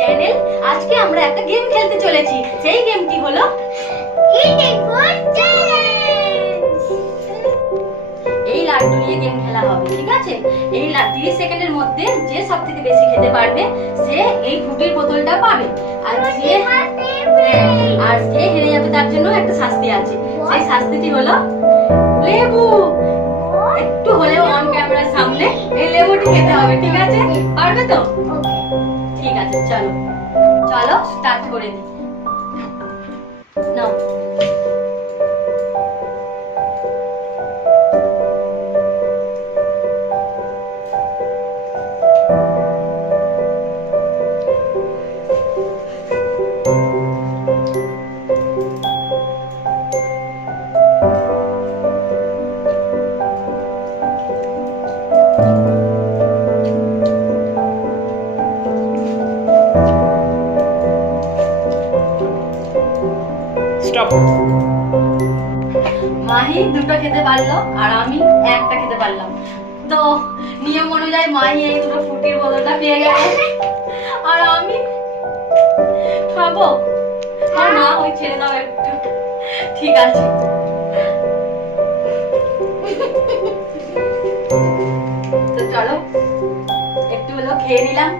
Channel. আজকে আমরা একটা গেম খেলতে চলেছি। সেই গেমটি হলো এই লাড্ডু নিয়ে গেম খেলা হবে, ঠিক আছে? এই 30 সেকেন্ডের মধ্যে যে সবথেকে বেশি খেতে পারবে সে এই ফ্রুটির বোতলটা পাবে। আর যে হেরে যাবে তার জন্য একটা শাস্তি আছে। সেই শাস্তিটি হলো লেবু। একটু হলেও অন ক্যামেরার সামনে এই লেবুটি খেতে হবে, ঠিক আছে? পারবে তো? ঠিক আছে, চলো চলো স্টার্ট করে দিই। নাও। স্টপ। মাহি দুটো খেতে পারলো আর আমি একটা খেতে পারলাম। তো নিয়ম অনুযায়ী মাহি এই দুটো ফ্রুটির বোতলটা পেয়ে গেল আর আমি খাবো। আর না, ওই ছেড়ে দাও একটু। ঠিক আছে, তো চলো একটু হলো খেয়ে নিলাম।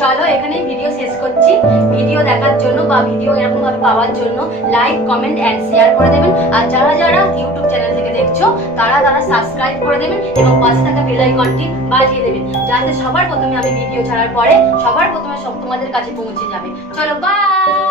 চলো এখানেই ভিডিও শেষ করছি। ভিডিও দেখার জন্য বা ভিডিও এরকম ভাবে পাওয়ার জন্য লাইক, কমেন্ট এন্ড শেয়ার করে দেবেন। আর যারা যারা ইউটিউব চ্যানেল থেকে দেখছো তারা সাবস্ক্রাইব করে দেবেন এবং পাশে থাকা বেল আইকনটি বাজিয়ে দেবেন, যাতে সবার প্রথমে আমি ভিডিও ছাড়ার পরে সবার প্রথমে সব তোমাদের কাছে পৌঁছে যাবে। চলো বাই।